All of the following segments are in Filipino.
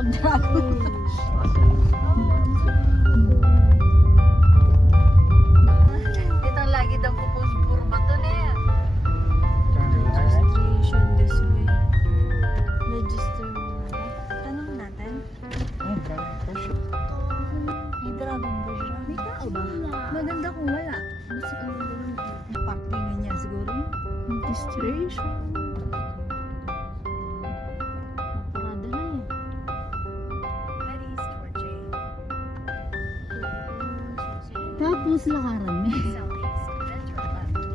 sa dragon. Ito lagi daw pupus purba to na yan. Registration this way. Register. Tanong natin. May dragon ba siya? May tao ba? Maganda kung wala. Basta kung gano'n. Parkingan niya siguro. Registration. Parada na eh. Tapos lakaran eh.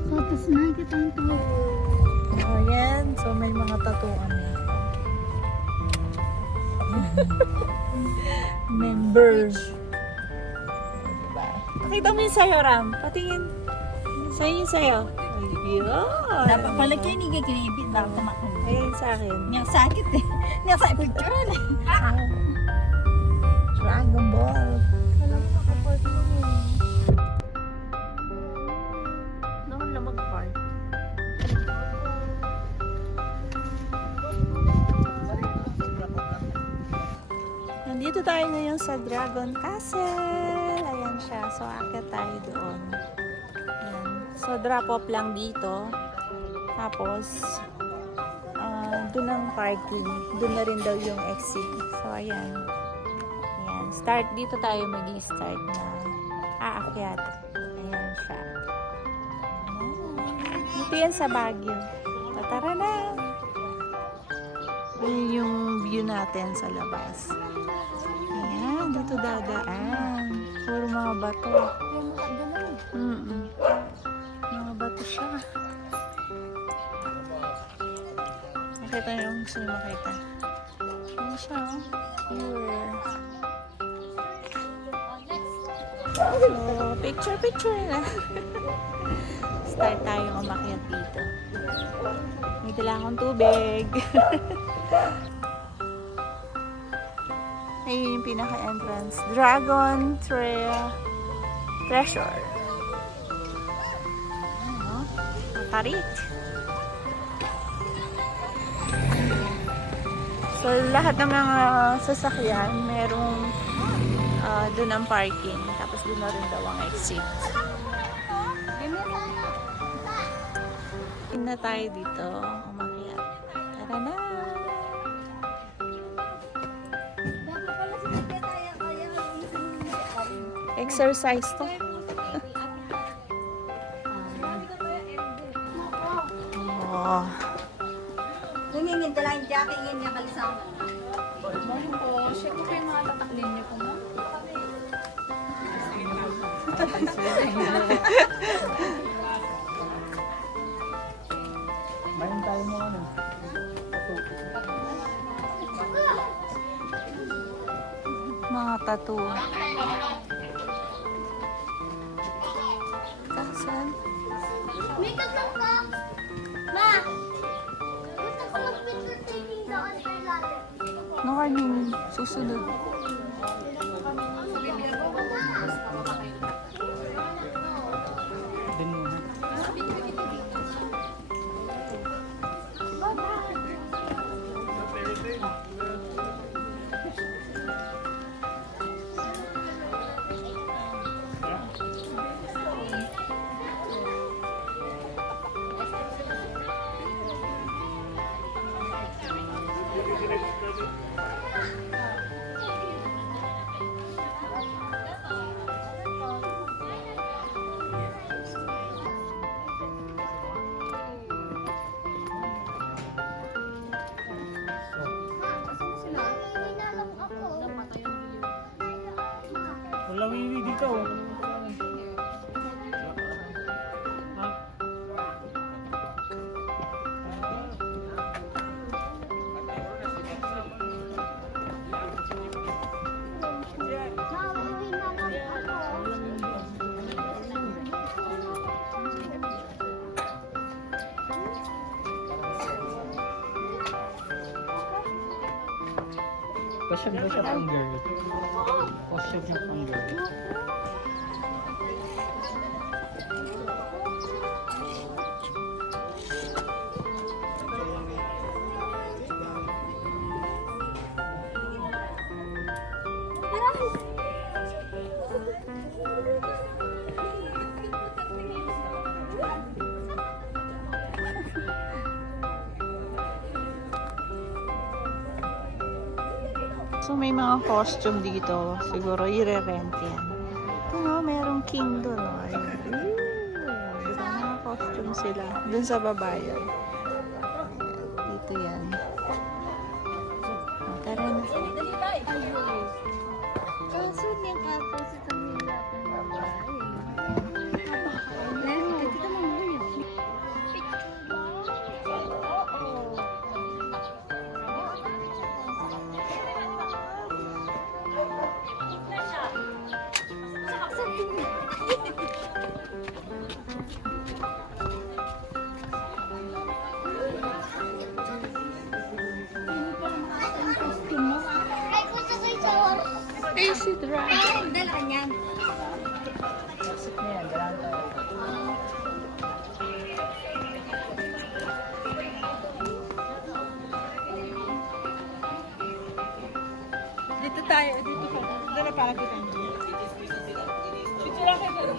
Tapos nakikita ang tao. Oh, yan. So, may mga tattoo kami. Members. Diba? Pakita mo yung sayo, Ram. Patingin. Sa'yo yung sayo. Ayun. Dapat pala kayo hindi kayo kinibit. Dapat tumakon. Ayun sa akin. Niyang sakit eh. Niyang sakit picture na eh. Dragon Ball. Alam mo, nakapark mo. Naman na mag-park. Nandito tayo ngayon sa Dragon Castle. Ayan siya. So, akit tayo doon. Ayan. So, drop off lang dito. Tapos, doon ang parking. Doon na rin daw yung exit. So, ayan. Ayan. Start. Dito tayo mag-i-start na aakyat. Ayan siya. Ayan. Dito yan sa Baguio. Tara na! Ayan yung view natin sa labas. Ayan. Dito dadaan. Puro mga bato. Mga bato siya. Makita yung gusto nyo makita. Ano siya, oh? Pure. So, picture na. Start tayong umakyat dito. May dala akong tubig. Ayun yung pinaka-entrance. Dragon Treasure. Ano? Matarik. So, lahat ng mga sasakyan, merong doon ang parking. Tapos doon na rin daw ang exit. Na tayo dito. Umakyat. Tara na! Exercise to. Oh. Ngingin lang yung jacket yun yung kalisama. Morning po. Check ko yung mga tataklin niyo po, ma'am. Mayroon tayo mo ano? Mga tattoo. Saan? Makeup lang ka! Ma! Gusto ko mag-picture taking doon sa ilalim. Ano kanyang susunod? Din mo. Hinalang ako. Walang wiwi dito. Kasyag ba siya pang girl? Kasyag niya pang girl. So may mga costume dito. Siguro i-rent yan. Ito, merong king doon. Oh. Ayun. Diba, mga costume sila. Doon sa babayan. Dito yan. Oh, tara na. Kaso yung ato sa kanila. Ay, gusto ko yung sawar. Face it right. Ay, dala ka niyan. Ayan, dalaan tayo. Dito tayo. Dito ka. Dito para kita niyo. Picture lang kayo.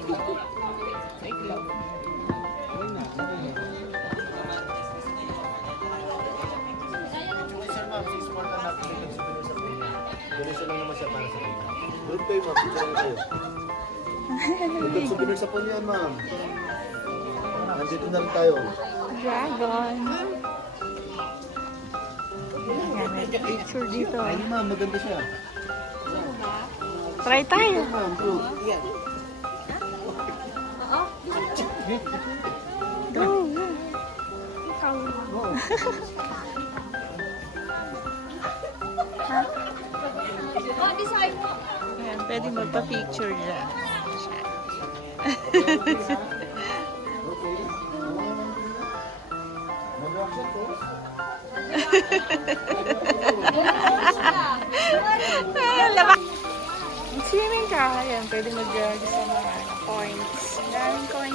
Take lang. Donation lang naman siya para sa kanya. Doon kayo, ma'am. Picture lang kayo. Doon souvenir sa phone yan, ma'am. Nandito na rin tayo. Dragon. Yan, may picture dito. Ay, ma'am. Maganda siya. Try tayo. Ma'am, true. Go. Ayan, pwede magpa-picture dyan. Okay. Mag-reaction ko. Labak! Swimming ka. Ayan, pwede mag-drag sa mga coins. Daming coins.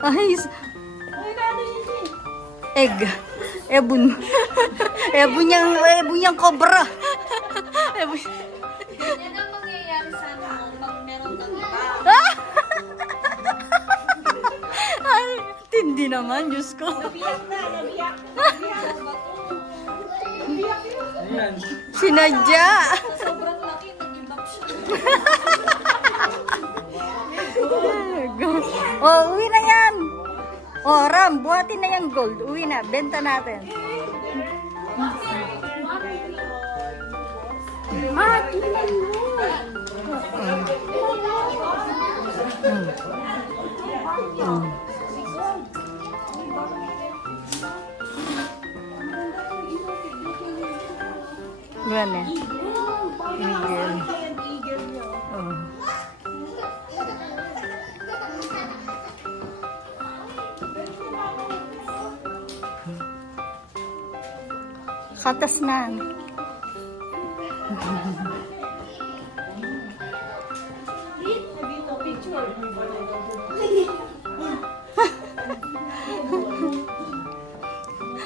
Ay, egg. Ebon. Ebon niyang cobra. Ebon. Yan ang mangyayari sa ano pag meron kang iba. Ay, tindi naman, Diyos ko. Ayan. Sinadya. Sobrang laki, nag-ibak siya. Oh, uwi na yan. Oh, Ram, buhatin na yung gold. Uwi na, benta natin. Gimana? Eagle. Oh. Katas na.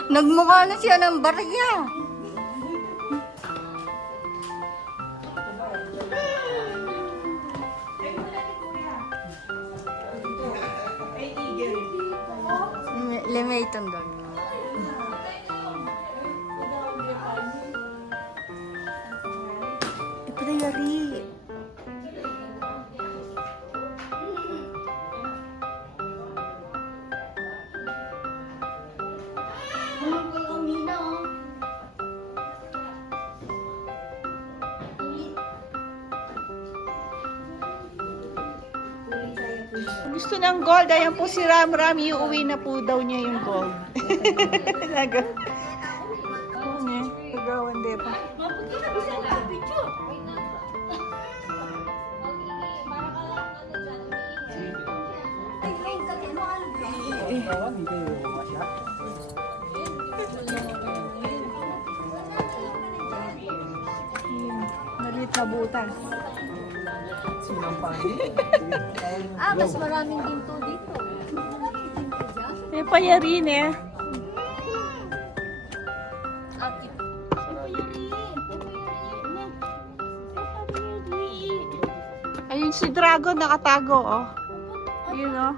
Nagmukha na siya ng barya. Lemay itong dog. Ito na yari. Gusto ng gold. Ayan po si Ram Ram. Iuwi na po daw niya yung gold. Naga. Ano niya? Pagawan din pa. Maliit na butas. Mas maraming ginto dito. May payarin eh. Ayun si Dragon nakatago oh. Yun oh.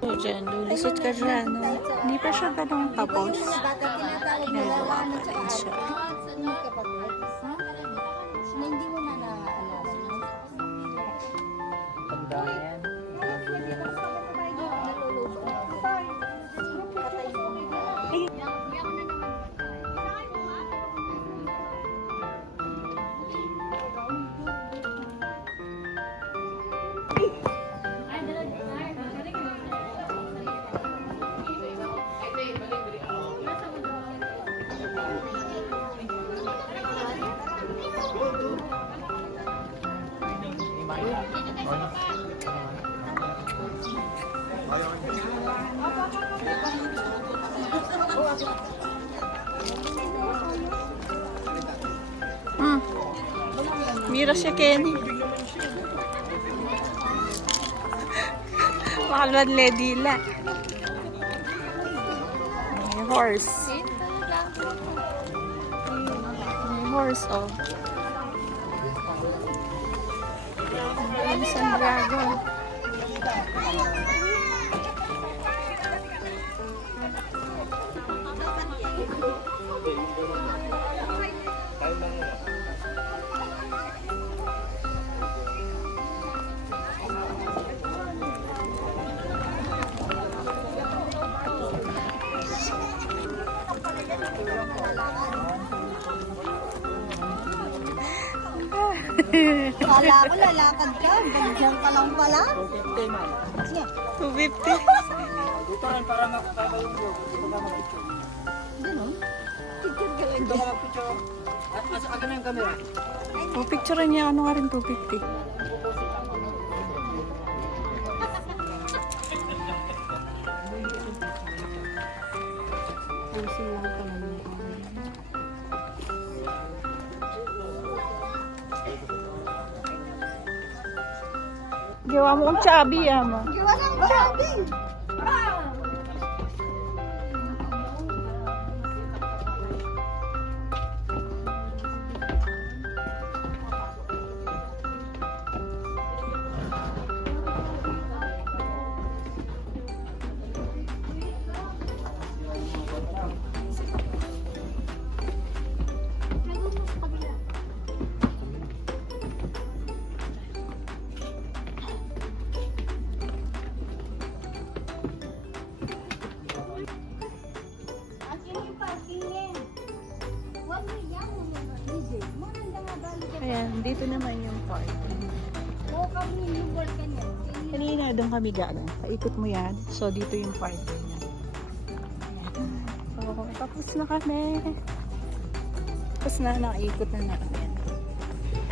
So dyan, lulusot ka dyan. No? Hindi pa siya ganun tapos. Bata tinatawag na Nagawa lalaan pa sa rin siya. kapatid. Na hindi mo na naaalala. Tanda na yan. Mira siya, Kenny. Makalwan ledila. May horse. May horse, oh. May isang dragon. Kala ko lalakad ka. Ganyan ka lang pala. 250 man. 250. Dito rin para makakaba yung vlog. Dito ka mag-picture. Ganun. Picture ka lang. Dito ka mag-picture. At asa ka na yung camera. O, picture niya. Ano nga rin 250. Gawa mo kong chubby, mo. Walang sabi. Ayan, dito naman yung park. Kanina doon kami galing. Paikot mo yan. So, dito yung park niya. So, tapos na kami. Tapos na, nakaikot na namin.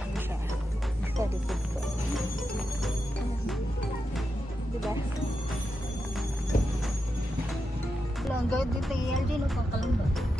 Ano siya? Sa likod ko. Ayan. Diba? Lang, gawin dito yung LG, no, pangkalamba.